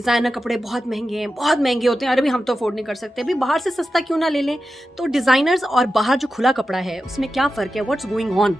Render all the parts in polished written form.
Designer कपड़े बहुत महंगे हैं, बहुत महंगे होते हैं, अरे भी हम तो अफोर्ड नहीं कर सकते, अभी बाहर से सस्ता क्यों ना ले लें। तो डिज़ाइनर्स और बाहर जो खुला कपड़ा है उसमें क्या फ़र्क है, व्हाट्स गोइंग ऑन।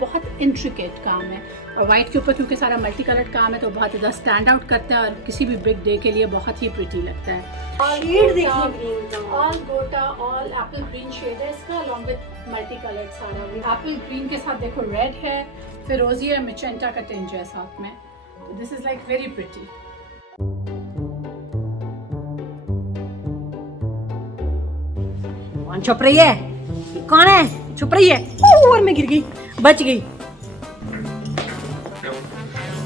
बहुत इंट्रिकेट काम है और वाइट के ऊपर क्योंकि सारा मल्टी कलर्ड काम है तो बहुत ज़्यादा स्टैंड आउट करता है और किसी भी बिग डे के लिए बहुत ही प्रिटी लगता है। ऑल गोटा ऑल एप्पल ग्रीन शेड है इसका, अलॉन्ग विद मल्टी कलर्ड सारा। एप्पल ग्रीन के साथ देखो रेड है, फिरोजी और मिचेंटा का टिंज है साथ में, तो this is like very pretty. कौन छुप रही है, कौन है छुप रही है, और मैं गिर गई, बच गई।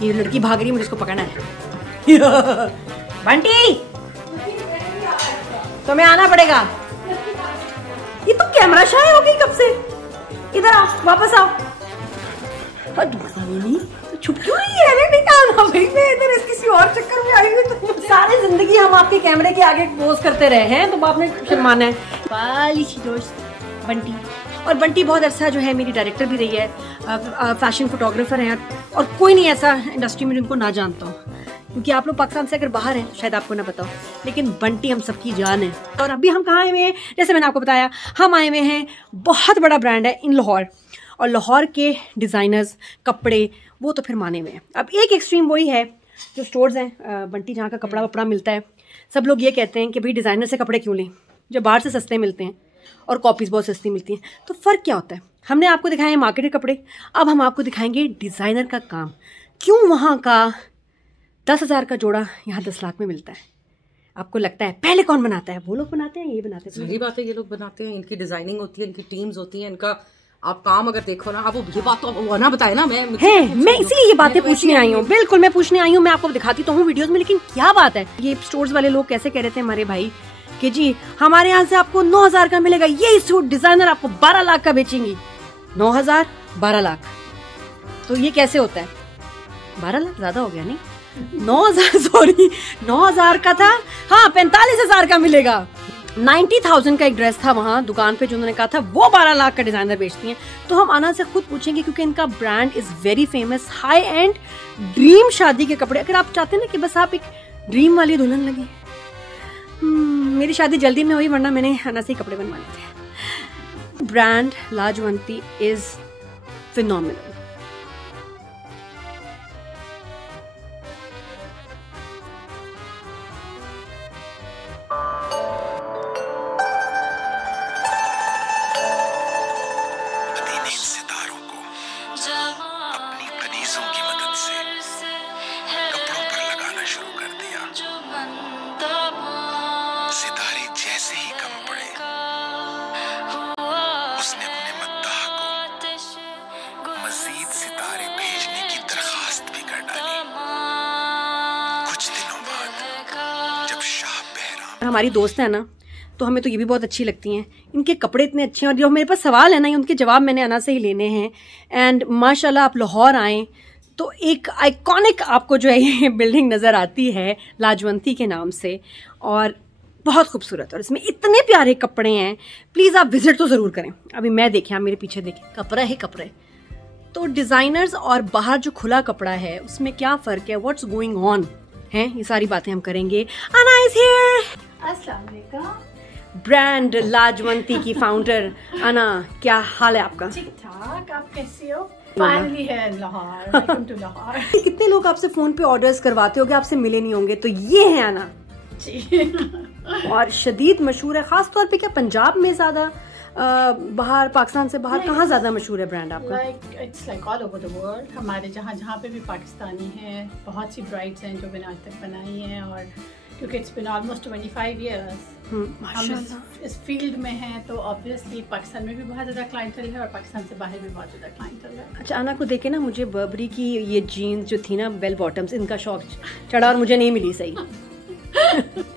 ये लड़की भाग रही है, मुझे इसको पकड़ना है। बंटी तुम्हें आना पड़ेगा, ये तो कैमरा शाय हो गई कब से। इधर आओ, वापस आओ। नहीं तो छुप क्यों रही है, अरे नहीं आना भाई, मैं इधर किसी और चक्कर में आई हुई। तो सारी जिंदगी हम आपके कैमरे के आगे पोज करते रहे हैं तो आपने शर्माना है। वाली दोस्त बंटी, और बंटी बहुत अच्छा जो है मेरी डायरेक्टर भी रही है, फैशन फोटोग्राफर हैं, और कोई नहीं ऐसा इंडस्ट्री में जिनको ना जानता हूँ, क्योंकि आप लोग पाकिस्तान से अगर बाहर हैं शायद आपको ना पता हो, लेकिन बंटी हम सबकी जान है। और अभी हम कहाँ आए हुए हैं, जैसे मैंने आपको बताया हम आए हुए हैं, बहुत बड़ा ब्रांड है इन लाहौर, और लाहौर के डिज़ाइनर्स कपड़े वो तो फिर माने हुए हैं। अब एक एक्सट्रीम वही है जो स्टोर्स हैं बंटी जहाँ का कपड़ा वपड़ा मिलता है, सब लोग ये कहते हैं कि भाई डिज़ाइनर से कपड़े क्यों लें जो बाहर से सस्ते मिलते हैं और कॉपीज़ बहुत सस्ती मिलती हैं। तो फ़र्क क्या होता है, हमने आपको दिखाए मार्केट के कपड़े, अब हम आपको दिखाएंगे डिज़ाइनर का काम। क्यों वहाँ का 10,000 का जोड़ा यहाँ 10 लाख में मिलता है। आपको लगता है पहले कौन बनाता है, वो लोग बनाते हैं, ये बनाते हैं? सही बात है, ये लोग बनाते हैं, इनकी डिजाइनिंग होती है, इनकी टीम्स होती हैं, इनका आप काम अगर देखो ना, आप वो ये बात तो वो ना बताए ना, मैं इसीलिए ये बातें पूछने आई हूँ। बिल्कुल मैं पूछने आई हूँ, मैं आपको दिखाती तो हूँ वीडियोस में, लेकिन क्या बात है, ये स्टोर्स वाले लोग कैसे कह रहे थे हमारे भाई कि जी हमारे यहाँ से आपको 9,000 का मिलेगा, यही सूट डिजाइनर आपको 12 लाख का बेचेंगी। 9,000 12 लाख, तो ये कैसे होता है? 12 लाख ज्यादा हो गया नहीं, 9,000 सॉरी 9,000 का था, हाँ 45,000 का मिलेगा। 90,000 का एक ड्रेस था वहाँ दुकान पे जो उन्होंने कहा था वो 12 लाख का डिजाइनर बेचती हैं। तो हम आना से खुद पूछेंगे, क्योंकि इनका brand is very famous, high and dream शादी के कपड़े। अगर आप चाहते हैं ना कि बस आप एक ड्रीम वाली दुल्हन लगे, मेरी शादी जल्दी में हुई, वरना मैंने अना से ही कपड़े बनवाने थे। Brand Lajwanti is phenomenal. हमारी दोस्त है ना, तो हमें तो ये भी बहुत अच्छी लगती हैं, इनके कपड़े इतने अच्छे हैं, और जो मेरे पास सवाल है ना उनके जवाब मैंने अना से ही लेने हैं। एंड माशाल्लाह आप लाहौर आएँ तो एक आइकॉनिक आपको जो है ये बिल्डिंग नज़र आती है लाजवंती के नाम से, और बहुत खूबसूरत, और इसमें इतने प्यारे कपड़े हैं, प्लीज़ आप विजिट तो ज़रूर करें। अभी मैं देखें, आप मेरे पीछे देखें, कपड़ा ही कपड़े। तो डिज़ाइनर्स और बाहर जो खुला कपड़ा है उसमें क्या फ़र्क है, व्हाट्स गोइंग ऑन है, ये सारी बातें हम करेंगे। अना इज हियर, अस्सलाम वालेकुम। ब्रांड लाजवंती की फाउंडर अना, क्या हाल है आपका? ठीक ठाक, आप कैसी हो? फाइनली है लाहौर, वेलकम टू लाहौर। कितने लोग आपसे फोन पे ऑर्डर्स करवाते होंगे, आपसे मिले नहीं होंगे, तो ये है अना जी। और शदीद मशहूर है, खास तौर पे क्या पंजाब में ज्यादा, बाहर पाकिस्तान से बाहर कहाँ ज्यादा मशहूर है ब्रांड आपका? It's like all over the world. हमारे जहाँ पे भी पाकिस्तानी हैं, बहुत सी ब्राइड्स हैं जो मैंने आज तक बनाई हैं, और क्योंकि इट्स बिन ऑलमोस्ट 25 इयर्स हम इस फील्ड में हैं, तो ऑब्वियसली पाकिस्तान में भी बहुत ज़्यादा क्लाइंटल है और पाकिस्तान से बाहर भी बहुत ज़्यादा क्लाइंटल है। अच्छा, अना को देखे ना मुझे बर्बरी की ये जीन्स जो थी ना, बेल बॉटम्स, इनका शौक चढ़ा और मुझे नहीं मिली सही।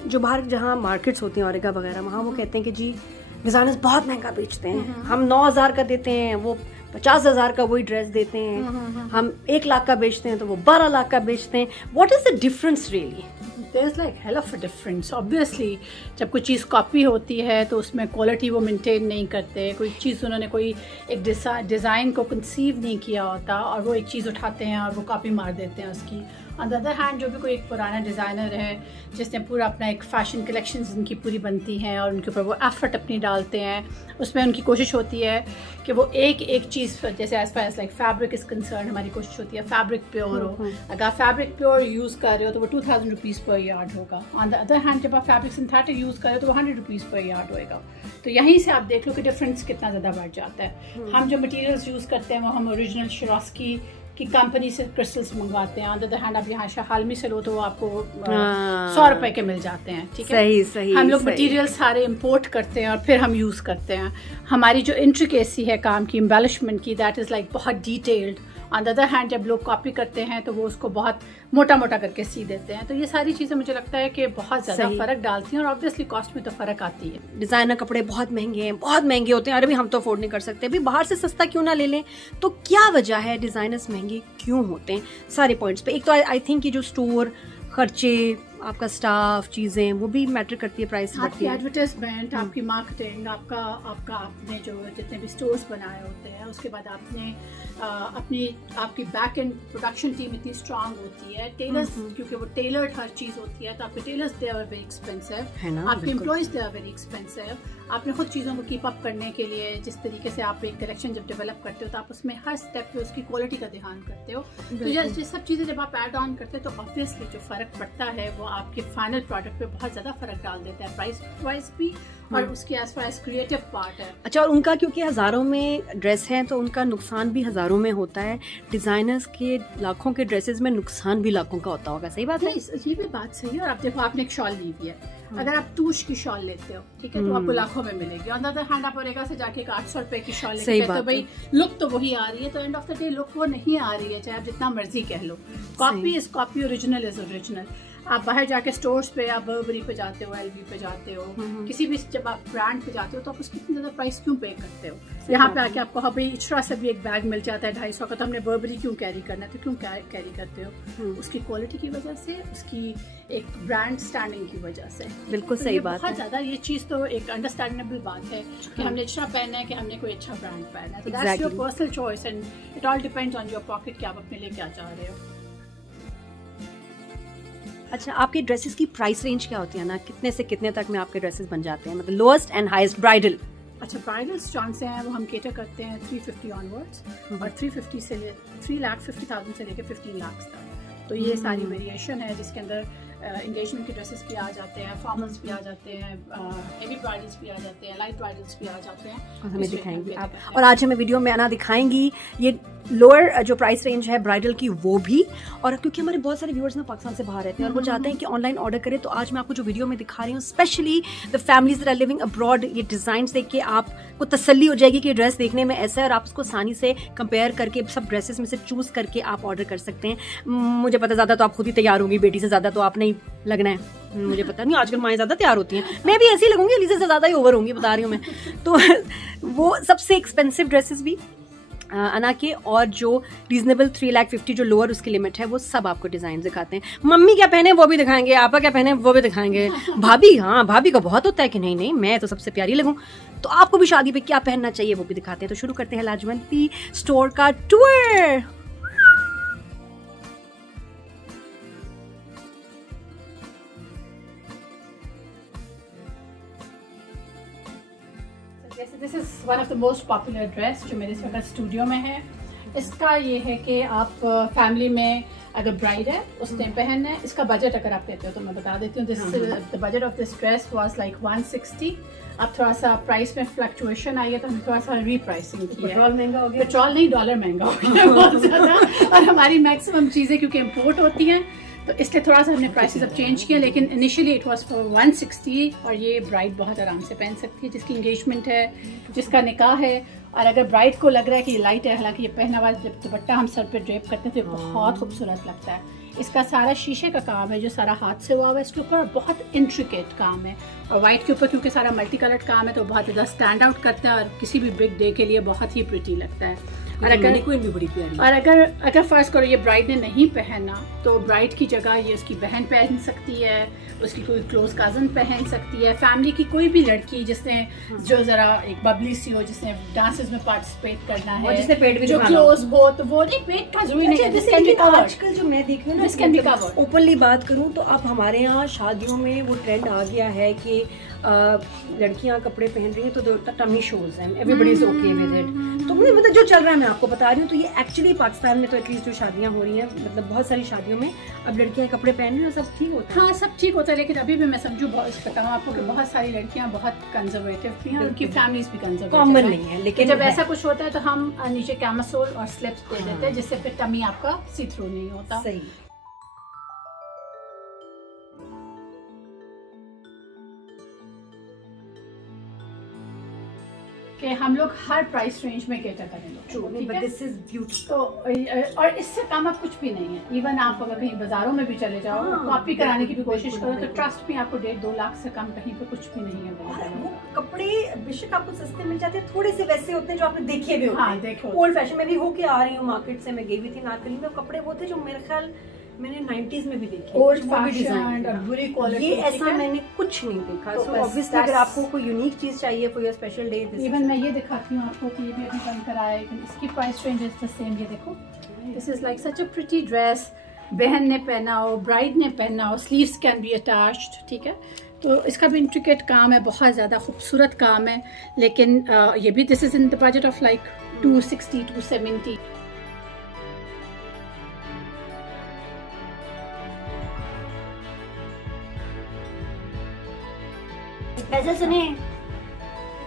जो बाहर जहाँ मार्केट्स होती हैं औरेगा वगैरह, वहाँ वो कहते हैं कि जी डिज़ाइनर्स बहुत महंगा बेचते हैं, हम 9,000 का देते हैं, वो 50,000 का वही ड्रेस देते हैं, हम 1 लाख का बेचते हैं तो वो 12 लाख का बेचते हैं. What is the difference really? There's like hell of a difference. Obviously, जब कोई चीज़ कॉपी होती है तो उसमें क्वालिटी वो मेंटेन नहीं करते. कोई चीज़ उन्होंने कोई एक डिज़ाइन को कंसीव नहीं किया होता और वो एक चीज़ उठाते हैं और वो कॉपी मार देते हैं उसकी. ऑन द अदर हैंड जो भी कोई एक पुराना डिज़ाइनर है जिसने पूरा अपना एक फ़ैशन कलेक्शंस उनकी पूरी बनती हैं और उनके ऊपर वो एफर्ट अपनी डालते हैं, उसमें उनकी कोशिश होती है कि वो एक एक चीज़, जैसे as far as like fabric is concerned, हमारी कोशिश होती है फैब्रिक प्योर हो. अगर फैब्रिक प्योर यूज़ कर रहे हो तो वो 2000 रुपीज़ पर यार्ड होगा. ऑन द अदर हैंड जब आप फैब्रिक सिंथेटिक यूज़ कर रहे हो तो वो 100 रुपीज़ पर यार्ड होएगा. तो यहीं से आप देख लो कि डिफरेंस कितना ज़्यादा बढ़ जाता है. हम जो मटीरियल्स यूज़ करते हैं वो हम ओरिजिनल शिरोस्की की कंपनी से क्रिस्टल्स मंगवाते हैं. ऑन द अदर हैंड आप यहाँ शाहालमी से लो तो वो आपको 100 रुपए के मिल जाते हैं. ठीक है, सही सही. हम लोग मटेरियल सारे इंपोर्ट करते हैं और फिर हम यूज़ करते हैं. हमारी जो इंट्रिकेसी है काम की, एम्बेलिशमेंट की, दैट इज़ लाइक बहुत detailed. On the other hand जब लोग कॉपी करते हैं तो वो उसको बहुत मोटा मोटा करके सी देते हैं. तो ये सारी चीज़ें मुझे लगता है कि बहुत ज़्यादा फ़र्क डालती हैं और ऑब्वियसली कॉस्ट में तो फ़र्क आती है. डिज़ाइनर कपड़े बहुत महंगे हैं, बहुत महंगे होते हैं. अरे भी हम तो अफोर्ड नहीं कर सकते, अभी बाहर से सस्ता क्यों ना ले लें. तो क्या वजह है डिज़ाइनर्स महंगे क्यों होते हैं? सारे पॉइंट्स पे. एक तो आई थिंक कि जो स्टोर खर्चे, आपका स्टाफ, चीज़ें, वो भी मैटर करती है प्राइस. आपकी एडवर्टाइजमेंट, आपकी मार्केटिंग, आपने जो जितने भी स्टोर्स बनाए होते हैं, उसके बाद आपने आपकी बैक एंड प्रोडक्शन टीम इतनी स्ट्रांग होती है. टेलर्स, क्योंकि वो टेलर्ड हर चीज़ होती है, तो आपके tailors they are very expensive, आपके employees they are very expensive. आपने खुद चीज़ों को कीप अप करने के लिए जिस तरीके से आप एक कलेक्शन जब डेवलप करते हो तो आप उसमें हर स्टेप पे उसकी क्वालिटी का ध्यान करते हो. तो ये सब चीज़ें जब आप ऐड ऑन करते हो तो ऑब्वियसली जो फ़र्क पड़ता है वो आपके फाइनल प्रोडक्ट पे बहुत ज़्यादा फ़र्क डाल देता है, प्राइस वाइज भी और उसकी as far as creative part है. अच्छा, और उनका क्योंकि हज़ारों में ड्रेस हैं तो उनका नुकसान भी हज़ारों में होता है. डिज़ाइनर्स के लाखों के ड्रेसेस में नुकसान भी लाखों का होता होगा. सही बात है? ये भी बात सही है. और आप देखो, आपने एक शॉल ली हुई है, अगर आप तूश की शॉल लेते हो, ठीक है, तो आपको लाखों में मिलेगी. ऑन द अदर हैंड आप ओरेगा से जाके 800 रुपए की शॉल लेते हो तो भाई लुक तो वही आ रही है. तो end of the day look वो नहीं आ रही है, चाहे आप जितना मर्जी कह लो. Copy is copy, original is original. आप बाहर जाके स्टोर्स पे, आप बर्बरी पे जाते हो, एलवी पे जाते हो, किसी भी जब आप ब्रांड पे जाते हो तो आप उसकी इतनी ज़्यादा प्राइस क्यों पे करते हो? यहाँ पे आके आपको भाई इचरा से भी एक बैग मिल जाता है 250 का, तो हमने बर्बरी क्यों कैरी करना है? तो क्यों कैरी करते हो? उसकी क्वालिटी की वजह से, उसकी एक ब्रांड स्टैंडिंग की वजह से. बिल्कुल सही बात है. बहुत ज़्यादा ये चीज़ तो एक अंडरस्टैंडेबल बात है कि हमने इचरा पहनना है, कि हमने कोई अच्छा ब्रांड पहनना है. तो that's your personal choice and it all depends on your pocket कि आप अपने लिए क्या चाह रहे हो. अच्छा, आपके ड्रेसेस की प्राइस रेंज क्या होती है ना? कितने से कितने तक में आपके ड्रेसेस बन जाते हैं? मतलब लोएस्ट एंड हाईएस्ट ब्राइडल. अच्छा, ब्राइडल्स जॉन से हैं वो हम केटर करते हैं 350 ऑनवर्ड्स और 350 से 3,50,000 से लेकर 15 लाख तक. तो ये सारी वेरिएशन है जिसके अंदर एंगेजमेंट के ड्रेसेस भी आ जाते हैं, फॉर्मल्स भी आ जाते हैं, हेवी ब्राइडल्स भी आ जाते हैं, लाइट ब्राइडल्स भी आ जाते हैं. और हमें दिखाएंगी आप. और आज हमें वीडियो में आना दिखाएंगी ये लोअर जो प्राइस रेंज है ब्राइडल की, वो भी. और क्योंकि हमारे बहुत सारे व्यूअर्स ना पाकिस्तान से बाहर रहते हैं और वो चाहते हैं कि ऑनलाइन ऑर्डर करें, तो आज मैं आपको जो वीडियो में दिखा रही हूँ, specially the families that are living abroad, ये डिजाइन देख के आपको तसल्ली हो जाएगी कि ड्रेस देखने में ऐसा है और आप उसको आसानी से कंपेयर करके सब ड्रेसेस में से चूज करके आप ऑर्डर कर सकते हैं. मुझे पता ज़्यादा तो आप खुद ही तैयार होंगी, बेटी से ज़्यादा तो आप नहीं लगना है. मुझे पता नहीं, आजकल माएँ ज़्यादा तैयार होती हैं, मैं भी ऐसी लगूंगी, अलीज़ा से ज़्यादा ही ओवर होंगी, बता रही हूँ मैं. तो वो सबसे एक्सपेंसिव ड्रेसेस भी अना के और जो रीजनेबल 3,50,000 जो लोअर उसकी लिमिट है, वो सब आपको डिजाइन दिखाते हैं. मम्मी क्या पहने वो भी दिखाएंगे, आपा क्या पहने वो भी दिखाएंगे, भाभी, हाँ भाभी को बहुत होता है कि नहीं नहीं मैं तो सबसे प्यारी लगूं, तो आपको भी शादी पे क्या पहनना चाहिए वो भी दिखाते हैं. तो शुरू करते हैं लाजवंती स्टोर का tour. This is one of the most popular dress जो मेरे इस वक्त स्टूडियो में है. इसका ये है कि आप फैमिली में अगर ब्राइड है उस टाइम पहनना है. इसका बजट अगर आप लेते हो तो मैं बता देती हूँ. The budget of this dress was like 160. अब थोड़ा सा प्राइस में फ्लक्चुएशन आई है तो हमने थोड़ा सा रीप्राइसिंग की है. पेट्रोल महंगा हो गया. पेट्रोल नहीं, डॉलर महंगा हो गया बहुत ज़्यादा. और हमारी मैक्सिमम चीज़ें क्योंकि इम्पोर्ट होती हैं तो इसलिए थोड़ा सा हमने प्राइसेस अब चेंज किया. लेकिन इनिशियली इट वाज फॉर 160 और ये ब्राइड बहुत आराम से पहन सकती है जिसकी इंगेजमेंट है, जिसका निकाह है. और अगर ब्राइड को लग रहा है कि ये लाइट है, हालांकि ये पहना हुआ जब दुपट्टा हम सर पे ड्रेप करते हैं तो ये बहुत खूबसूरत लगता है. इसका सारा शीशे का काम है जो सारा हाथ से हुआ हुआ है इसके ऊपर, और बहुत इंट्रिकेट काम है. और वाइट के ऊपर क्योंकि सारा मल्टी कलर्ड काम है तो बहुत ज़्यादा स्टैंड आउट करता है और किसी भी बिग डे के लिए बहुत ही प्रिटी लगता है. और अगर क्वीन भी बड़ी प्यारी। और अगर फर्स्ट करो ये ब्राइड ने नहीं पहना तो ब्राइड की जगह ये उसकी बहन पहन सकती है, उसकी कोई क्लोज कजन पहन सकती है, फैमिली की कोई भी लड़की जिसने जो जरा एक बबली सी हो, जिसने डांसेस में पार्टिसिपेट करना है, और जिसने पेट भी जो क्लोज हो, तो वो नहीं पेट का जरूरी नहीं है। आजकल जो मैं देख रही हूँ ना, ओपनली बात करूँ तो अब हमारे यहाँ शादियों में वो ट्रेंड आ गया है कि लड़कियां कपड़े पहन रही हैं तो टमी शोज हैं, everybody is okay with it. तो मतलब जो चल रहा है मैं आपको बता रही हूँ, तो ये एक्चुअली पाकिस्तान में तो एटलीस्ट जो शादियां हो रही हैं, मतलब बहुत सारी शादियों में अब लड़कियां कपड़े पहन रही हैं, सब ठीक होता है। हाँ, सब ठीक होता है, लेकिन अभी भी मैं समझू बताऊँ आपको कि बहुत सारी लड़कियां बहुत कंजर्वेटिव भी हैं, उनकी फैमिलीज भी कंजर्वेटिव कॉमन नहीं है। लेकिन जब ऐसा कुछ होता है तो हम नीचे कैमसोल और स्लिप्स दे देते हैं, जिससे फिर टमी आपका सी थ्रू नहीं होता। सही। कि हम लोग हर प्राइस रेंज में कैटर करेंगे, बट दिस इज ब्यूटीफुल। तो और इससे कम अब कुछ भी नहीं है। इवन आप अगर कहीं बाजारों में भी चले जाओ, कॉपी कराने की भी कोशिश करो, तो ट्रस्ट में आपको 1.5-2 लाख से कम कहीं पे कुछ भी नहीं है। वो कपड़े बेशक आपको सस्ते मिल जाते हैं, थोड़े से वैसे होते हैं जो आपने देखे भी होते हैं। हाँ, देखो ओल्ड फैशन में भी होके आ रही हूँ, मार्केट से मैं गई हुई थी नारकली में, कपड़े वो थे जो मेरे ख्याल मैंने 90s में भी देखे, ओल्ड फैशन और बुरी क्वालिटी। ये ऐसा मैंने कुछ नहीं देखा। सो ऑब्वियसली अगर आपको कोई यूनिक चीज चाहिए for your special day, even मैं ये दिखाती हूँ आपको कि ये भी अभी बन कर आया, लेकिन इसकी price range is the same. ये देखो, this is like such a pretty dress, बहन ने पहना हो, ब्राइड ने पहना हो, स्लीव्स कैन बी अटैच्ड, ठीक है। तो इसका भी इंट्रिकेट काम है, बहुत ज़्यादा खूबसूरत काम है, लेकिन ये भी this is in the budget of like 260-270। पैसे सुने,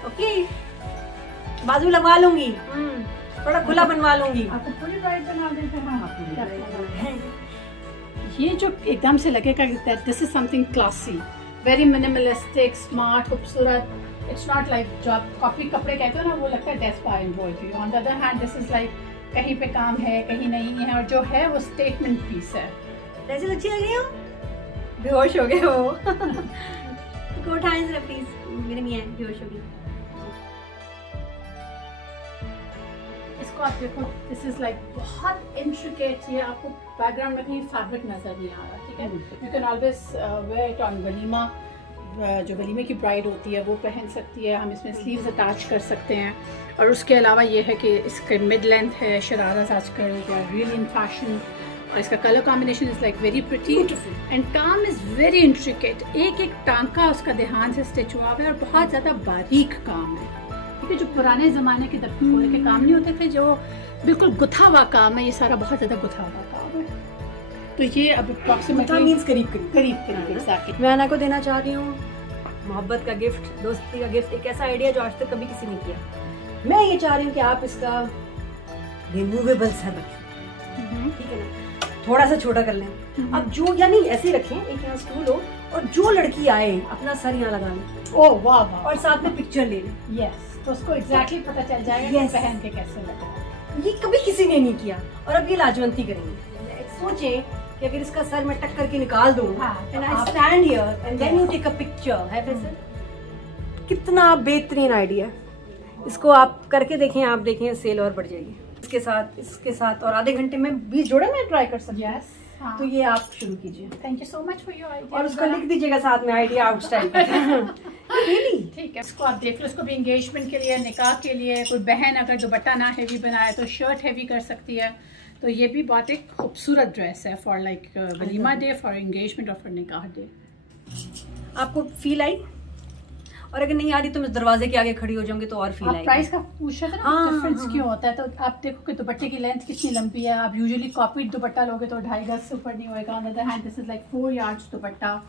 ओके, बाजू लगवा लूंगी, थोड़ा खुला बनवा लूंगी। आपको पूरी ब्राइड बना देते हैं। ये जो एकदम से लगेगा this is something classy, very minimalistic, smart, खूबसूरत। इट्स नॉट लाइक जो आप कॉपी कपड़े कहते हो ना, वो लगता है desk by embroidery. On the other hand this is like कहीं पे काम है, कहीं नहीं है, और जो है वो स्टेटमेंट पीस है। कैसे अच्छी लग रही हो? बेहोश हो गए हो। को उठाएं जरा प्लीज, मेरे मियां बेहोश हो गई। इसको आप देखो, दिस इज लाइक बहुत इंट्रिकेट। ये आपको बैकग्राउंड में कहीं फैब्रिक नजर नहीं आ रहा, ठीक है। You can always wear it on walima. जो वलीमे की ब्राइड होती है वो पहन सकती है, हम इसमें स्लीव्स अटैच कर सकते हैं। और उसके अलावा ये है कि इसके मिड लेंथ है, शरारा आजकल रियली इन फैशन, और इसका colour combination is like very pretty and काम इज वेरी इंट्रिकेट। एक एक टांका उसका ध्यान से स्टिच हुआ है और बहुत ज्यादा बारीक काम है, क्योंकि जो पुराने जमाने के दबके खोले के काम नहीं होते थे, जो बिल्कुल गुथा हुआ काम है, ये सारा बहुत ज्यादा गुथा हुआ काम है। तो ये अब अप्रॉक्सीमेटली करीब एग्जैक्टली मैं अना को देना चाह रही हूँ मोहब्बत का गिफ्ट, दोस्ती का गिफ्ट, एक ऐसा आइडिया जो आज तक कभी किसी ने किया। मैं ये चाह रही हूँ कि आप इसका रिमूवेबल सर रखें, ठीक है ना, थोड़ा सा छोटा कर लें। अब जो, यानी ऐसे ही रखें, एक यहाँ स्टूल हो और जो लड़की आए अपना सर यहाँ लगा लें। ओह वाह, और साथ में पिक्चर ले लें। यस, तो उसको एग्जैक्टली पता चल जाएगा कि पहन के कैसे लगे। ये कभी किसी ने नहीं किया, और अब ये लाजवंती करेंगे। सोचें कि अगर इसका सर मैं टक करके निकाल दूं, and I stand here and then you take a picture, है वैसे कितना बेहतरीन आइडिया। इसको आप करके देखें, आप देखें सेल और बढ़ जाएगी। इसके साथ और आधे घंटे में 20 जोड़े में ट्राई कर सकते हैं। तो ये आप शुरू कीजिए। Thank you so much for your idea. और उसको लिख दीजिएगा साथ में, आइडिया आउटस्टाइल। ठीक है, इसको आप देख लो। इसको भी एंगेजमेंट के लिए, निकाह के लिए, कोई बहन अगर दुपट्टा ना हेवी बनाए तो शर्ट हेवी कर सकती है। तो ये भी बहुत एक खूबसूरत ड्रेस है for like walima day, for engagement और फॉर निकाह डे। आपको फील आई? और अगर नहीं आ रही तो मैं दरवाजे के आगे खड़ी हो जाऊंगी तो और फील आएगी। प्राइस का पूछ रहे थे ना, डिफरेंस क्यों होता है, तो आप देखो कि दुपट्टे की लेंथ कितनी लंबी है। आप यूजुअली कॉपीड दुपट्टा लोगे तो 2.5 गज से ऊपर नहीं होगा। On the other hand this is like 4 yards दुपट्टा,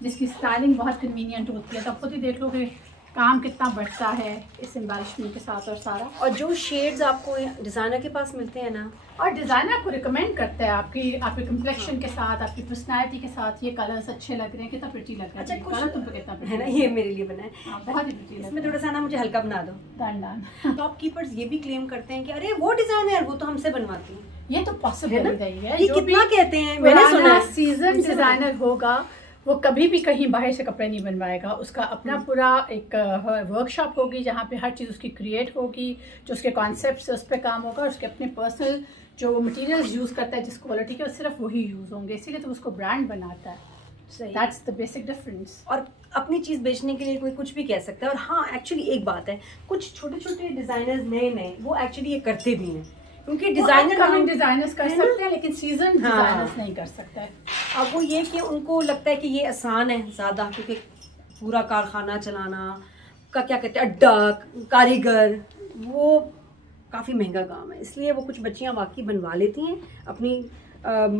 जिसकी स्टाइलिंग बहुत कन्वीनियंट होती है। तो खुद ही देख लो कि काम कितना बढ़ता है इस एम्बेलिशमेंट के साथ। और सारा, और जो शेड्स आपको डिजाइनर के पास मिलते हैं ना, और डिजाइनर आपको रिकमेंड करते हैं आपके कम्प्लेक्शन के साथ, आपकी पर्सनैलिटी के साथ, ये कलर्स अच्छे लग रहे हैं, कितना प्रिटी लग रहा है। अच्छा, कलर तुम पे कितना है ना, ये मेरे लिए बना है, बहुत ही प्रिटी। इसमें थोड़ा सा ना मुझे हल्का बना दो। डन। शॉपकीपर्स ये भी क्लेम करते हैं कि अरे वो डिजाइनर, वो तो हमसे बनवाती है। ये तो पॉसिबल नहीं है। ये कितना कहते हैं, मैंने सुना सीजन डिजाइनर होगा वो कभी भी कहीं बाहर से कपड़े नहीं बनवाएगा। उसका अपना पूरा एक वर्कशॉप होगी जहाँ पे हर चीज़ उसकी क्रिएट होगी, जो उसके कॉन्सेप्ट्स उस पर काम होगा, उसके अपने पर्सनल जो मटेरियल्स यूज़ करता है जिस क्वालिटी के, सिर्फ वही यूज़ होंगे, इसीलिए तो उसको ब्रांड बनाता है। That's the basic difference। और अपनी चीज़ बेचने के लिए कोई कुछ भी कह सकता है। और हाँ, एक्चुअली एक बात है, कुछ छोटे छोटे डिज़ाइनर्स नए वो एक्चुअली ये करते भी हैं, क्योंकि डिजाइनर्स कर सकते हैं लेकिन सीजन डिजाइनर्स नहीं कर सकते। अब वो ये कि उनको लगता है कि ये आसान है ज़्यादा, क्योंकि पूरा कारखाना चलाना का क्या कहते हैं, अड्डा, कारीगर, वो काफ़ी महंगा काम है। इसलिए वो कुछ बच्चियाँ वाकई बनवा लेती हैं अपनी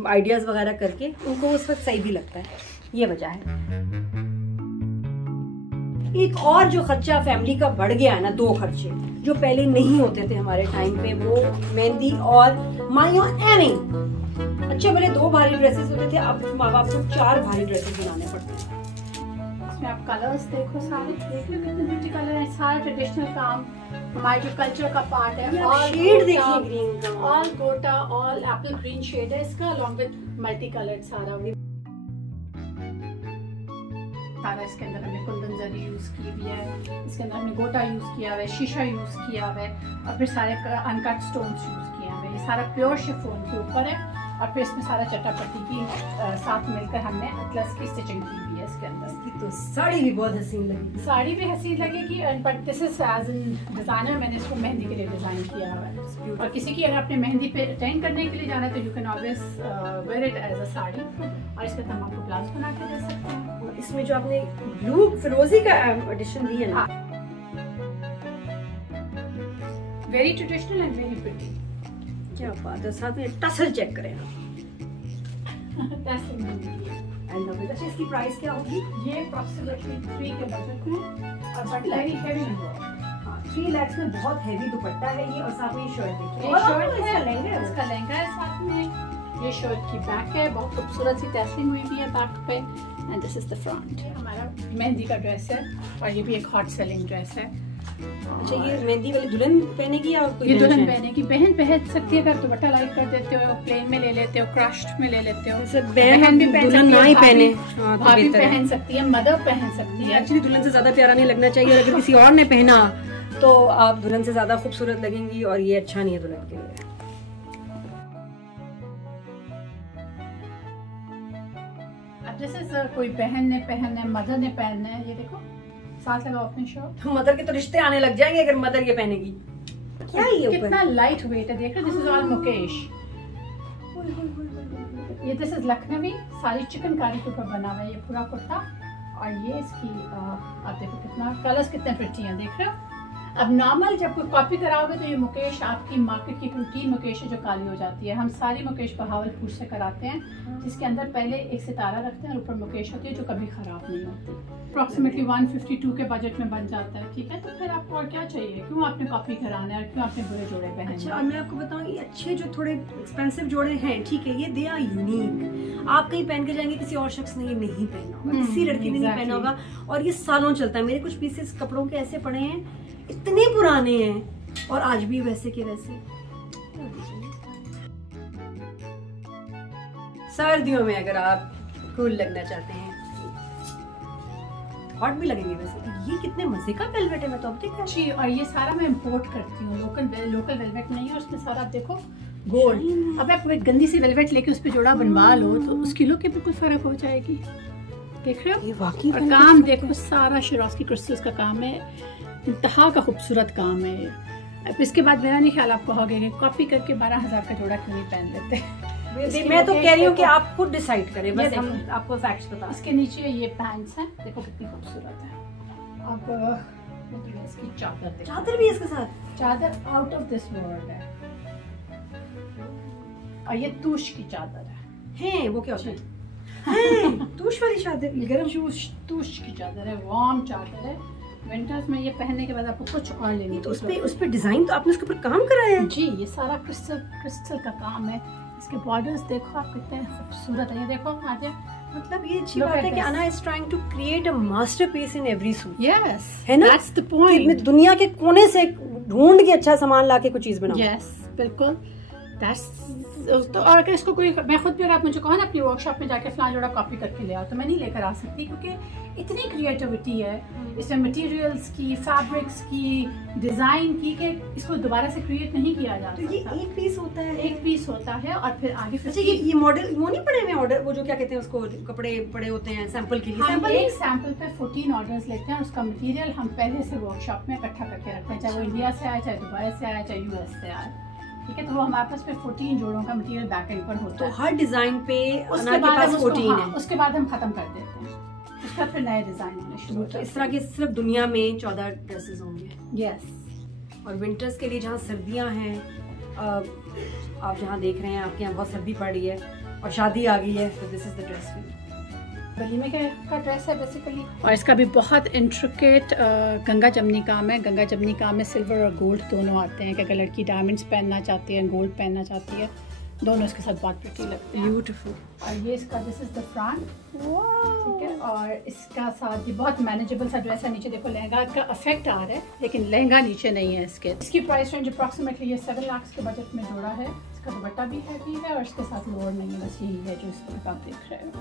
आइडियाज़ वगैरह करके, उनको उस वक्त सही भी लगता है। ये वजह है। एक और जो खर्चा फैमिली का बढ़ गया है ना, 2 खर्चे जो पहले नहीं होते थे हमारे टाइम पे, वो मेहंदी और मायो एमिंग। अच्छे भले 2 भारी ड्रेसेस होते थे, अब माँ बाप को 4 भारी ड्रेसेस बनाने पड़ते हैं। इसमें आप कलर्स देखो, सारे देख लो कितने ब्यूटी कलर हैं, सारा ट्रेडिशनल काम हमारे जो कल्चर का पार्ट है। और शेड देखिए ग्रीन का, ऑल गोटा, ऑल एप्पल ग्रीन शेड है इसका, अलॉन्ग विद मल्टी कलर्ड सारा इसके अंदर हमने कुंदन जरी यूज की हुई है, इसके अंदर हमने गोटा यूज किया हुआ है, शीशा यूज किया हुआ है, और फिर सारे अनकट स्टोन्स यूज किए हुए हैं। ये सारा प्योर शिफॉन के ऊपर है, और फिर इसमें सारा चट्टापट्टी की साथ मिलकर हमने अटलस की स्टिचिंग की हुई है इसके अंदर। इसकी तो साड़ी भी बहुत हसीन लगेगी, साड़ी भी हसीन लगेगी, but this is as an designer, मैंने इसको मेहंदी के लिए डिजाइन किया हुआ है। और किसी की अगर अपने मेहंदी पे अटेंड करने के लिए जाना है तो you can always wear it as a sari, और इसके हम आपको ब्लाउज बना के दे सकते हैं। इसमें जो आपने ब्लू फिरोजी का एडिशन दी है ना, very traditional and very pretty. क्या बात है। साथ में टसल चेक करें आप। अच्छा, इसकी प्राइस क्या होगी? ये अप्रॉक्सिमेटली 3 के बजट में, और बट वेरी हेवी है। 3 लाख में बहुत हेवी दुपट्टा है ये, और साथ में ये शर्ट देखिए, ये शर्ट है, इसका लहंगा है साथ में, ये शर्ट की बैक है, बहुत खूबसूरत सी टैसलिंग हुई भी है बैक पे, and this is the front. हमारा मेहंदी का ड्रेस है, और ये भी एक हॉट सेलिंग ड्रेस है। अच्छा, ये मेहंदी वाली दुल्हन पहनेगी या कोई? ये दुल्हन पहनेगी, बहन पहन सकती है, अगर दुपट्टा लाइट कर देते हो, प्लेन में ले लेते हो, क्रश्ड में ले लेते हो। बहन भी दुल्हन ना ही पहने, भाभी पहन सकती है, मदर पहन सकती है। एक्चुअली दुल्हन से ज्यादा प्यारा नहीं लगना चाहिए, अगर किसी और ने पहना तो आप दुल्हन से ज्यादा खूबसूरत लगेंगी, और ये अच्छा नहीं है दुल्हन के लिए। अब जैसे कोई बहन ने पहनना है, मदर ने पहनना है, ये देखो साथ लगाओ अपने शर्ट। मदर के तो रिश्ते आने लग जाएंगे अगर मदर ये पहनेगी। क्या ये कितना लाइट वेट है, देख रहे, दिस इज ऑल मुकेश। ये दिस इज लखनवी, सारी चिकनकारी के ऊपर बना हुआ है ये पूरा कुर्ता, और ये इसकी आप देखो कितना कलर्स कितने प्रिटी हैं, देख रहे हो। अब नॉर्मल जब कोई कॉपी कराओगे तो ये मुकेश आपकी मार्केट की रूटीन मुकेश है जो काली हो जाती है। हम सारी मुकेश बहावलपुर से कराते हैं, जिसके अंदर पहले एक सितारा रखते हैं और ऊपर मुकेश होती है जो कभी खराब नहीं होती। अप्रॉक्सीमेटली 152 के बजट में बन जाता है, ठीक है। तो फिर आपको और क्या चाहिए, क्यों आपने कॉपी कराना है और क्यों आपने बुरे जोड़े पहने। अच्छा, और मैं आपको बताऊँ, ये अच्छे जो थोड़े एक्सपेंसिव जोड़े हैं, ठीक है, ये दे आर यूनिक। आप कहीं पहन के जाएंगे, किसी और शख्स ने ये नहीं पहना होगा, किसी लड़की ने नहीं पहना होगा, और ये सालों चलता है। मेरे कुछ पीसेस कपड़ों के ऐसे पड़े हैं, इतने पुराने हैं, और आज भी वैसे के वैसे। सर्दियों में अगर आप कूल लगना चाहते हैं, हॉट भी लगेंगे वैसे। ये कितने मजे का वेलवेट है, मैं तो अब देख रही हूँ। और ये सारा मैं इंपोर्ट करती हूँ, लोकल वेलवेट नहीं है। उसमें सारा आप देखो गोल्ड। अब आप एक गंदी सी वेलवेट लेके उस पर जोड़ा बनवा लो तो उसकी लुक बिल्कुल फर्क हो जाएगी, देख रहे हो। ये वाकई और काम देखो, सारा शिराज़की क्रिस्टल्स का काम है, इंतहा का खूबसूरत काम है। अब इसके बाद मेरा नहीं ख्याल आप कहोगे कि कॉपी करके 12,000 का जोड़ा क्यों नहीं पहन लेते। मैं तो कह रही हूँ कि आप खुद डिसाइड करें, बस हम आपको फैक्ट्स बता। इसके नीचे ये पैंट्स हैं, देखो कितनी खूबसूरत है। अब इसकी चादर भी इसके साथ, चादर आउट ऑफ दिस वर्ल्ड है। और ये तूश की चादर है। वो क्या होता है? तूश वाली चादर, गर्म तूश की चादर है, वार्म चादर है। विंटर्स में ये पहनने के बाद आपको कुछ और लेनी। तो उस पे डिजाइन तो आपने उसके ऊपर काम कराया है? जी, ये सारा क्रिस्टल का काम है। इसके बॉर्डर्स देखो आप कितने खूबसूरत है, ये देखो आजा। मतलब ये अच्छी बात है कि Ana is trying to create a masterpiece in every suit. Yes, है ना, दैट्स द पॉइंट। दुनिया के कोने से ढूंढ के अच्छा सामान लाके कोई चीज बनाओ। यस, बिल्कुल। तो और अगर इसको कोई, मैं खुद भी अगर आप मुझे कहो ना अपनी वर्कशॉप में जाके फलां जोड़ा कॉपी करके ले आओ, तो मैं नहीं लेकर आ सकती, क्योंकि इतनी क्रिएटिविटी है इसमें, मटेरियल्स की, फैब्रिक्स की, डिज़ाइन की, कि इसको दोबारा से क्रिएट नहीं किया जा सकता। तो ये एक पीस होता है? एक पीस होता है और फिर आगे। अच्छा, ये मॉडल वो नहीं पड़े हुए ऑर्डर, वो जो क्या कहते हैं उसको, कपड़े पड़े होते हैं सैंपल के लिए? हम एक सैंपल पे 14 ऑर्डर्स लेते हैं और उसका मटेरियल हम पहले से वर्कशॉप में इकट्ठा करके रखते हैं, चाहे वो इंडिया से आए, चाहे दुबई से आए, चाहे यूएस से आए, ठीक है। तो वो हमारे पास पे 14 जोड़ों का मटेरियल बैक एंड पर होता तो है। हर डिजाइन पे उसके बाद हम 14 है। उसके बाद हम खत्म कर देते हैं, उसके बाद फिर नए डिजाइन होने शुरू होते हैं। इस तरह के सिर्फ दुनिया में 14 ड्रेसेस होंगे। यस। और विंटर्स के लिए जहाँ सर्दियाँ हैं, आप जहाँ देख रहे हैं आपके यहाँ बहुत सर्दी पड़ रही है और शादी आ गई है, तो this is the dress for you. वलीमे का ड्रेस है बेसिकली, और इसका भी बहुत इंट्रिकेट गंगा जमनी काम है। गंगा जमनी काम में सिल्वर और गोल्ड दोनों आते हैं, कि अगर लड़की डायमंड्स पहनना चाहती है, गोल्ड पहनना चाहती है, दोनों इसके साथ बहुत प्रिटी लगते हैं। ब्यूटीफुल। और ये इसका दिस इज द फ्रंट, ठीक है। और इसका साथ ये बहुत मैनेजेबल सा ड्रेस है। नीचे देखो लहंगा का इफेक्ट आ रहा है, लेकिन लहंगा नीचे नहीं है इसके। इसकी प्राइस रेंज अप्रॉक्सीमेटली ये 7 लाख के बजट में जोड़ा है। इसका दुपट्टा भी हैवी है और इसके साथ लोअर नहीं है, बस यही है जो इस पर आप देख रहे हो।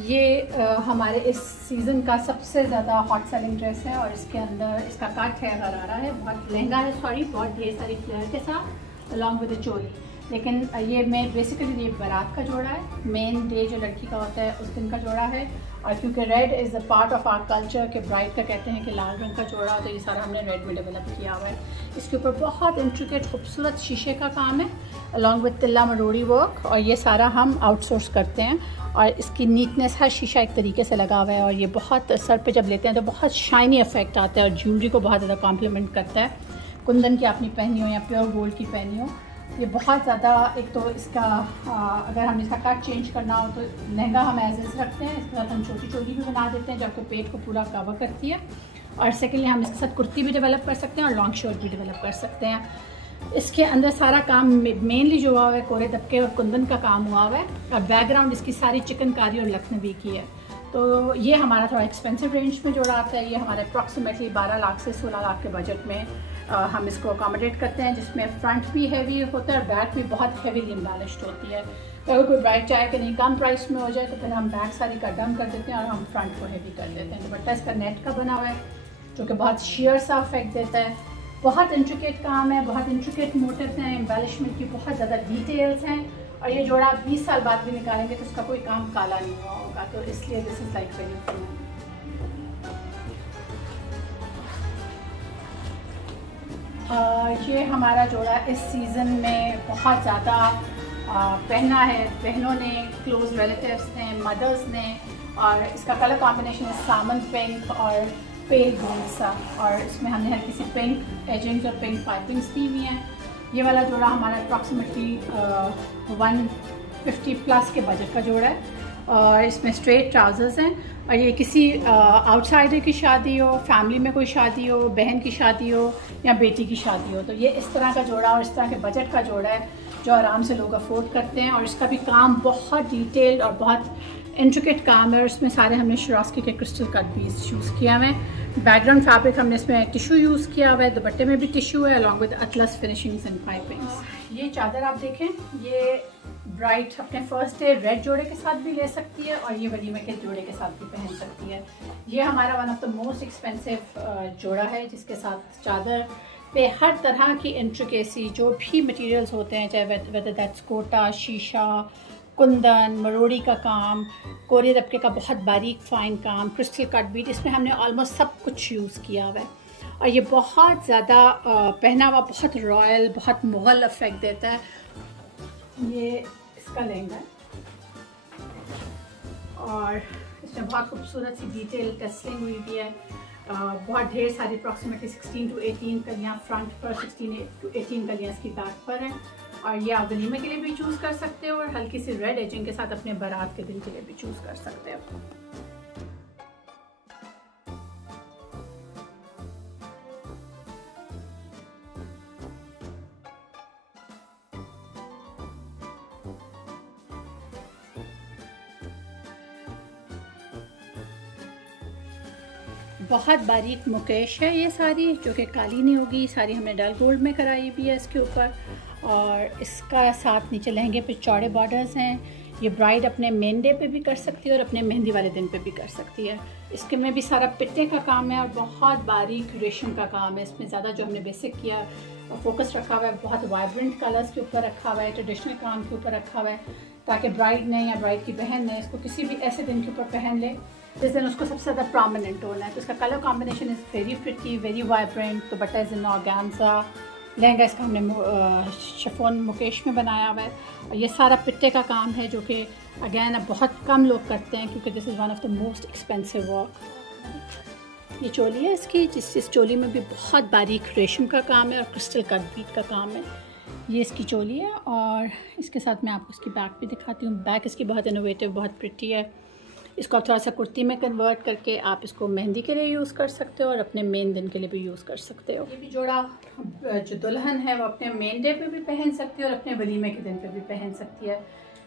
ये हमारे इस सीज़न का सबसे ज़्यादा हॉट सेलिंग ड्रेस है और इसके अंदर इसका कट है गरारा है, बहुत लहंगा है, सॉरी, बहुत ढेर सारी फ्लेयर के साथ अलॉन्ग विद द चोली। लेकिन ये मैं बेसिकली ये बारात का जोड़ा है, मेन डे जो लड़की का होता है उस दिन का जोड़ा है। और क्योंकि red is a part of our culture, के ब्राइड का कहते हैं कि लाल रंग का जोड़ा, तो ये सारा हमने रेड में डेवलप किया हुआ है। इसके ऊपर बहुत इंट्रिकेट खूबसूरत शीशे का काम है अलॉन्ग विद तिल्ला मरोड़ी वर्क, और ये सारा हम आउटसोर्स करते हैं। और इसकी नीटनेस है, शीशा एक तरीके से लगा हुआ है और ये बहुत सर पे जब लेते हैं तो बहुत शाइनी इफेक्ट आता है और ज्वेलरी को बहुत ज़्यादा कॉम्प्लीमेंट करता है। कुंदन की आपने पहनी हो या प्योर गोल्ड की पहनी हो, ये बहुत ज़्यादा, एक तो इसका अगर हम इसका कट चेंज करना हो तो लहंगा हम एज इज रखते हैं, इसके साथ हम छोटी चोली भी बना देते हैं जो आपके पेट को पूरा कवर करती है। और सेकेंडली हम इसके साथ कुर्ती भी डेवलप कर सकते हैं और लॉन्ग शर्ट भी डेवलप कर सकते हैं। इसके अंदर सारा काम मेनली जो हुआ हुआ है कोरे दबके और कुंदन का काम हुआ हुआ है, और बैकग्राउंड इसकी सारी चिकनकारी और लखनवी की है। तो ये हमारा थोड़ा एक्सपेंसिव रेंज में जोड़ा आता है। ये हमारे अप्रॉक्सीमेटली 12 लाख से 16 लाख के बजट में हम इसको अकोमोडेट करते हैं, जिसमें फ्रंट भी हैवी होता है और बैक भी बहुत हैवीली एम्बेलिश्ड होती है। तो अगर कोई ब्राइड चाहे कि नहीं कम प्राइस में हो जाए तो फिर हम बैक सारी का डम कर देते हैं और हम फ्रंट को हैवी कर देते हैं। दुपट्टा इसका नेट का बना हुआ है जो कि बहुत शेयर सा इफेक्ट देता है। बहुत इंट्रिकेट काम है, बहुत इंट्रिकेट मोटिव्स हैं, एम्बेलिशमेंट की बहुत ज़्यादा डिटेल्स हैं। और ये जोड़ा आप 20 साल बाद भी निकालेंगे तो उसका कोई काम काला नहीं हुआ होगा, तो इसलिए this is like very fun. ये हमारा जोड़ा इस सीज़न में बहुत ज़्यादा पहना है बहनों ने, क्लोज रिलेटिव्स ने, मदर्स ने। और इसका कलर कॉम्बिनेशन है सामन पिंक और पेल गोल्ड सा, और इसमें हमने हल्की सी पिंक एजिंग्स और पिंक पाइपिंग्स दी हुई हैं। ये वाला जोड़ा हमारा अप्रॉक्सीमेटली 150 प्लस के बजट का जोड़ा है और इसमें स्ट्रेट ट्राउज़र्स हैं। और ये किसी आउटसाइडर की शादी हो, फैमिली में कोई शादी हो, बहन की शादी हो या बेटी की शादी हो, तो ये इस तरह का जोड़ा और इस तरह के बजट का जोड़ा है जो आराम से लोग अफोर्ड करते हैं। और इसका भी काम बहुत डिटेल्ड और बहुत इंट्रिकेट काम है और इसमें सारे हमने शिरास्की के क्रिस्टल कट पीस यूज़ किया हुआ है। बैकग्राउंड फैब्रिक हमने इसमें टिश्यू यूज़ किया हुआ है, दुपट्टे में भी टिश्यू है along with atlas finishings and pipings. ये चादर आप देखें, ये ब्राइड अपने फर्स्ट डे रेड जोड़े के साथ भी ले सकती है और ये वलीमे के जोड़े के साथ भी पहन सकती है। ये हमारा one of the most expensive जोड़ा है जिसके साथ चादर पे हर तरह की इंट्रिकेसी, जो भी मटेरियल्स होते हैं, चाहे वेदर दैट्स कोटा, शीशा, कुंदन, मरोड़ी का काम, कोरे दबके का बहुत बारीक फाइन काम, क्रिस्टल कट बीट, इसमें हमने ऑलमोस्ट सब कुछ यूज़ किया हुआ है। और ये बहुत ज़्यादा पहना हुआ बहुत रॉयल, बहुत मुग़ल इफेक्ट देता है। ये इसका लहंगा है और इसमें बहुत खूबसूरत सी डिटेल टेस्टिंग हुई भी है। बहुत ढेर सारी अप्रॉक्सीमेटली 16 to 18 कलियाँ फ्रंट पर, 16 to 18 कलियाँ इसकी बैक पर हैं। और ये आप वलीमे के लिए भी चूज़ कर सकते हो और हल्की सी रेड एजिंग के साथ अपने बारात के दिन के लिए भी चूज़ कर सकते हो। बहुत बारीक मुकेश है ये सारी, जो कि काली नहीं होगी, सारी हमने डल गोल्ड में कराई भी है इसके ऊपर। और इसका साथ नीचे लहंगे पे चौड़े बॉर्डर्स हैं। ये ब्राइड अपने मेन डे पे भी कर सकती है और अपने मेहंदी वाले दिन पे भी कर सकती है। इसके में भी सारा पिट्टे का काम है और बहुत बारीक रेशम का काम है। इसमें ज़्यादा जो हमने बेसिक किया फोकस रखा हुआ है, बहुत वाइब्रेंट कलर्स के ऊपर रखा हुआ है, ट्रेडिशनल काम के ऊपर रखा हुआ है, ताकि ब्राइड ने या ब्राइड की बहन ने इसको किसी भी ऐसे दिन के ऊपर पहन ले जिस दिन उसको सबसे ज़्यादा प्रोमिनेंट होना है। तो इसका colour combination is very pretty, very vibrant. तो बटा इज़ इन ऑर्गेन्जा, लहंगा इसका हमने शिफॉन मुकेश में बनाया हुआ है। और ये सारा पिट्टे का काम है, जो कि अगैन अब बहुत कम लोग करते हैं, क्योंकि this is one of the most expensive work. ये चोली है इसकी, जिस चोली में भी बहुत बारीक रेशम का काम है और क्रिस्टल कट बीट का काम है। ये इसकी चोली है और इसके साथ मैं आपको इसकी बैक भी दिखाती हूँ। बैक इसकी बहुत इनोवेटिव, बहुत प्रिटी है। इसको आप थोड़ा सा कुर्ती में कन्वर्ट करके आप इसको मेहंदी के लिए यूज़ कर सकते हो और अपने मेन दिन के लिए भी यूज़ कर सकते हो। ये भी जोड़ा जो दुल्हन है वो अपने मेन डे पे भी पहन सकती है और अपने वलीमे के दिन पे भी पहन सकती है।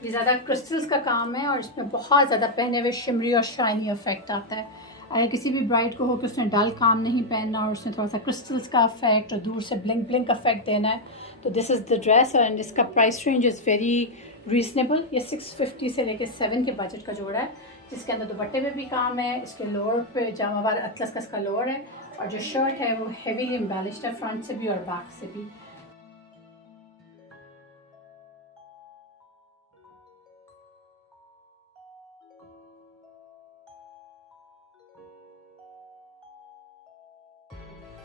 ये ज़्यादा क्रिस्टल्स का काम है और इसमें बहुत ज़्यादा पहने हुए शिमरी और शाइनी इफेक्ट आता है। अगर किसी भी ब्राइड को हो कि उसने डल काम नहीं पहनना और उसने थोड़ा सा क्रिस्टल्स का इफेक्ट और दूर से ब्लिंक ब्लिंक इफेक्ट देना है, तो this is the dress. And इसका price range is very reasonable. ये 650 से लेके 7 के बजट का जोड़ा है, जिसके अंदर दुपट्टे में भी काम है। इसके लोअर पे जामावार अतलस का इसका लोअर है और जो शर्ट है वो हेवीली एम्बेलिश्ड है, फ्रंट से भी और बैक से भी।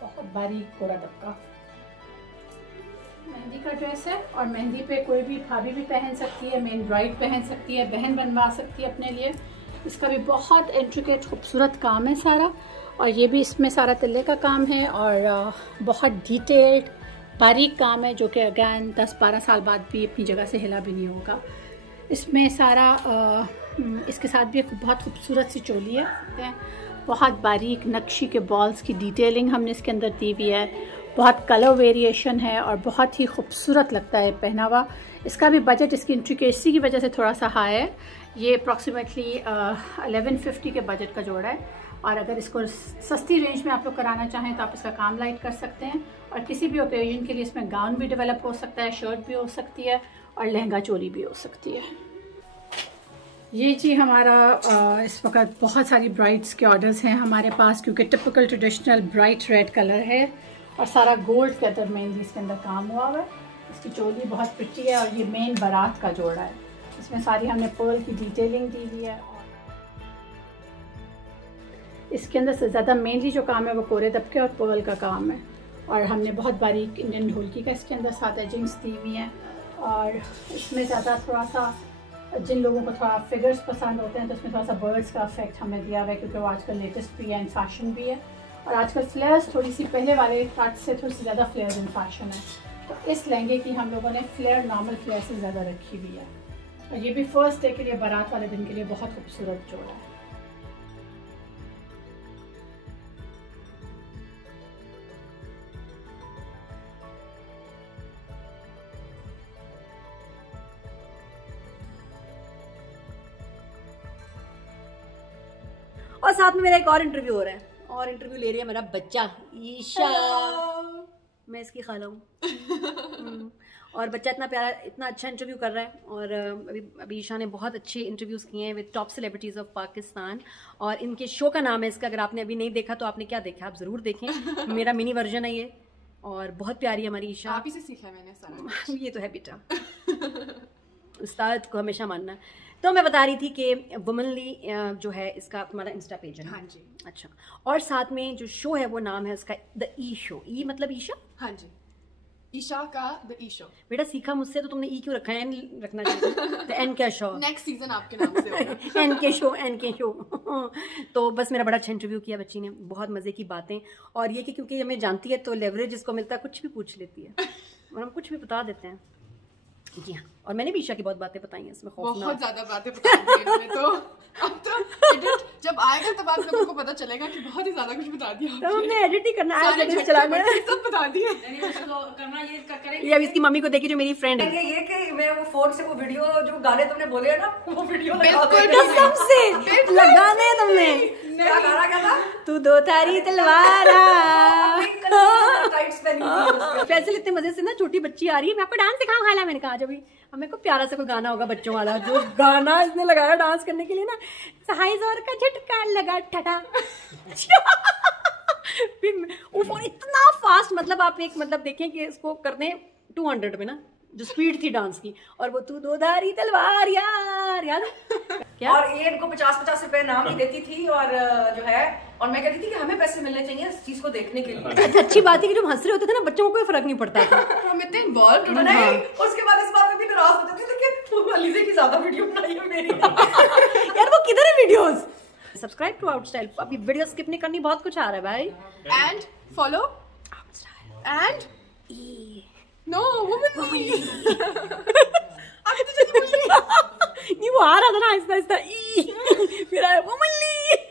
बहुत बारीक कोरा दबका मेहंदी का ड्रेस है और मेहंदी पे कोई भी भाभी भी पहन सकती है, मेन ब्राइड पहन सकती है, बहन बनवा सकती है अपने लिए। इसका भी बहुत इंट्रिकेट खूबसूरत काम है सारा। और ये भी इसमें सारा तिल्ले का काम है और बहुत डिटेल्ड बारीक काम है, जो कि अगैन 10-12 साल बाद भी अपनी जगह से हिला भी नहीं होगा। इसमें सारा इसके साथ भी एक बहुत खूबसूरत सी चोली है। बहुत बारीक नक्शी के बॉल्स की डिटेलिंग हमने इसके अंदर दी हुई है। बहुत कलर वेरिएशन है और बहुत ही खूबसूरत लगता है पहना हुआ। इसका भी बजट इसकी इंट्रिकेसी की वजह से थोड़ा सा हाई है। ये अप्रॉक्सीमेटली 1150 के बजट का जोड़ा है। और अगर इसको सस्ती रेंज में आप लोग कराना चाहें तो आप इसका काम लाइट कर सकते हैं और किसी भी ओकेजन के लिए इसमें गाउन भी डेवलप हो सकता है, शर्ट भी हो सकती है और लहंगा चोली भी हो सकती है। ये जी हमारा इस वक्त बहुत सारी ब्राइड्स के ऑर्डर्स हैं हमारे पास, क्योंकि typical traditional bright red colour है और सारा गोल्ड के अंदर मेनली इसके अंदर काम हुआ हुआ है। इसकी चोली बहुत प्रिटी है और ये मेन बारात का जोड़ा है। इसमें सारी हमने पर्ल की डिटेलिंग दी हुई है। इसके अंदर से ज़्यादा मेनली जो काम है वो कोरे दबके और पर्ल का काम है। और हमने बहुत बारीक इंडियन ढोलकी का इसके अंदर साथ एजिंग्स दी हुई हैं। और इसमें ज़्यादा थोड़ा सा जिन लोगों को थोड़ा फिगर्स पसंद होते हैं तो उसमें थोड़ा सा बर्ड्स का इफेक्ट हमने दिया हुआ है, क्योंकि वो आजकल लेटेस्ट भी है एंड फैशन भी है। और आजकल फ्लेयर्स थोड़ी सी पहले वाले कट से थोड़ी सी ज़्यादा फ्लेयर्स इन फैशन है। तो इस लहंगे की हम लोगों ने फ्लेयर नॉर्मल फ्लेयर से ज़्यादा रखी हुई है। और ये भी फर्स्ट डे के लिए, बारात वाले दिन के लिए बहुत खूबसूरत जोड़ा है। और साथ में मेरा एक और इंटरव्यू हो रहा है, और इंटरव्यू ले रही है मेरा बच्चा ईशा। मैं इसकी खाला हूँ। और बच्चा इतना प्यारा, इतना अच्छा इंटरव्यू कर रहा है। और अभी ईशा ने बहुत अच्छे इंटरव्यूज़ किए हैं with top celebrities of Pakistan. और इनके शो का नाम है इसका, अगर आपने अभी नहीं देखा तो आपने क्या देखा, आप ज़रूर देखें। मेरा मिनी वर्जन है ये और बहुत प्यारी है हमारी ईशा। आप ही से सीखा मैंने सारा। ये तो है बेटा, उस्ताद को हमेशा मानना है। तो मैं बता रही थी कि वुमनली जो है इसका तुम्हारा इंस्टा पेज है। हाँ जी। अच्छा, और साथ में जो शो है वो नाम है उसका द ई शो। ई मतलब ईशा? हाँ जी, ईशा का द ई शो। बेटा सीखा मुझसे तो तुमने ई क्यों रखा है, एन रखना चाहिए। द एन क्या शो, नेक्स्ट सीजन आपके नाम से होगा। एन के शो, एन के शो। तो बस मेरा बड़ा अच्छा इंटरव्यू किया बच्ची ने, बहुत मज़े की बातें। और ये कि क्योंकि हमें जानती है तो लेवरेज इसको मिलता है, कुछ भी पूछ लेती है और हम कुछ भी बता देते हैं। जी हाँ, और मैंने भी ईशा की बहुत बातें बताई हैं इसमें, बहुत ज्यादा बातें बता दी इन्होंने तो। अब तो एडिट जब आएगा तब आप लोगों को पता चलेगा कि बहुत ही ज्यादा कुछ बता दिया। तो हमने एडिट ही करना है, चलाना है, सब बता दिया। ये अब इसकी मम्मी को देखी जो मेरी फ्रेंड है, ये कि मैं वो फोन से वो वीडियो जो गाने तुमने बोले है ना, वो वीडियो कसम से लगाने तुमने। क्या गाना क्या था? तू दो तारी तलवारा। टाइट्स पहनी। फैसल इतने मजे से ना, छोटी बच्ची आ रही है, मैं आपको डांस सिखाऊं खाला। मैंने कहा आज अभी हमें को प्यारा सा कोई गाना होगा बच्चों वाला, जो गाना इसने लगाया डांस करने के लिए ना, सहाय जोर का झटका लगा ठटा। फिर वो फोन इतना फास्ट, मतलब आप एक मतलब देखें कि इसको करने 200 में ना, जो स्पीड थी डांस की, और वो तू दो धारी तलवार यार याद क्या। और ये इनको 50-50 रुपए नाम भी देती थी, और जो है, और मैं कहती थी कि हमें पैसे मिलने चाहिए इस चीज को देखने के लिए। अच्छी बात है कि जब हंस रहे होते थे ना बच्चों को कोई फर्क नहीं पड़ता था। हम इतने इन्वॉल्व नहीं, उसके बाद इस बात में भी नाराज होते थे कि अलीज़े की ज्यादा वीडियो बनाई है मेरी। यार वो किधर है वीडियोस? Subscribe to आउटस्टाइल। अभी वीडियो स्किप नहीं करनी, बहुत कुछ आ रहा है भाई। And follow and no womanly. नहीं वो आ रहा था ना आहिस्ता आहिस्ता, फिर आया वुमनली।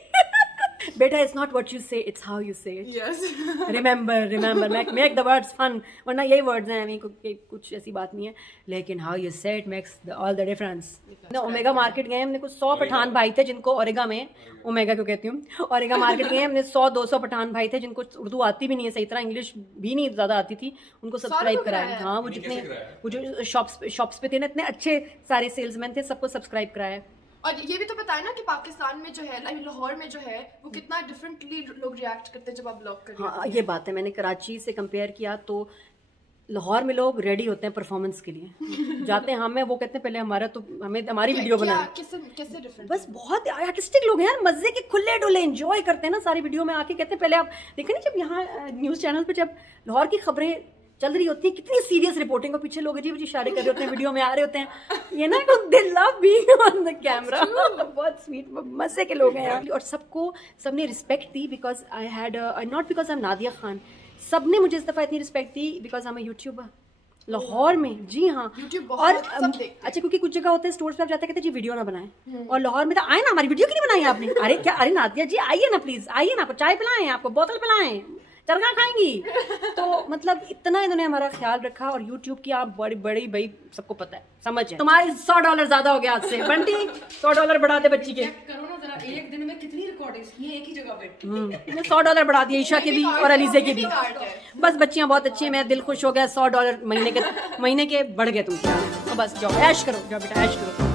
बेटा it's not what you say, it's how you say it. Yes, remember make the words fun, वरना यही वर्ड्स हैं, अभी कुछ ऐसी बात नहीं है, लेकिन how you say it makes all the difference. ना ओमेगा मार्केट गए हमने, कुछ 100 पठान भाई थे जिनको, ओरेगा में, ओमेगा क्यों कहती हूँ, ओरेगा मार्केट गए हमने, 100-200 पठान भाई थे जिनको उर्दू आती भी नहीं है सही तरह, इंग्लिश भी नहीं ज्यादा आती थी, उनको सब्सक्राइब कराया। हाँ वो जितने वो जो शॉप्स पे थे ना, इतने अच्छे सारे सेल्समैन थे, सबको सब्सक्राइब कराया। और ये भी तो बताया ना कि पाकिस्तान में जो है, लाहौर में जो है, वो कितना डिफरेंटली लोग रिएक्ट करते हैं जब आप ब्लॉग करते हैं। हाँ ये बात है, मैंने कराची से कंपेयर किया तो लाहौर में लोग रेडी होते हैं परफॉर्मेंस के लिए। जाते हैं हमें, वो कहते हैं पहले हमारा तो हमें हमारी वीडियो बनाए। कैसे डिफरेंट? बस बहुत आर्टिस्टिक लोग हैं यार, मजे के खुले डुले एंजॉय करते हैं ना सारी वीडियो में आके। कहते हैं पहले आप देखें ना, जब यहाँ न्यूज चैनल पे जब लाहौर की खबरें चल रही होती है, कितनी सीरियस रिपोर्टिंग, और पीछे लोग अजीब इशारे कर रहे होते हैं, वीडियो में आ रहे होते हैं, ये ना दे love being on the camera. बहुत स्वीट मजे के लोग हैं यार, और सबने respect the, because I had not because I am Nadia Khan, सबने मुझे इस दफा इतनी respect the because I am a YouTuber Lahore में। जी हाँ, और अच्छा क्योंकि कुछ जगह होते हैं स्टोर्स पे आप जाते कहते जी वीडियो ना बनाएं, और लाहौर में तो आए ना, हमारी वीडियो क्यों नहीं बनाई आपने? अरे क्या, अरे नादिया जी आइए ना प्लीज, आइए ना, आपको चाय पिलाएं, आपको बोतल पिलाएं, चरखा खाएंगी। तो मतलब इतना इन्होंने हमारा ख्याल रखा, और YouTube की आप बड़ी बड़ी भाई सबको पता है, समझ है। तुम्हारे $100 ज्यादा हो गया आज से बंटी, $100 बढ़ा दे बच्ची के। करो ना जरा, एक दिन में कितनी रिकॉर्डिंग्स की एक ही जगह पे। $100 बढ़ा दिया ईशा के भी और अलीजे के भी। बस बच्चियां बहुत अच्छी हैं, मेरा दिल खुश हो गया। $100 महीने के बढ़ गए तुम, तो बस जाओ ऐश करो, जाओ बेटा ऐश करो।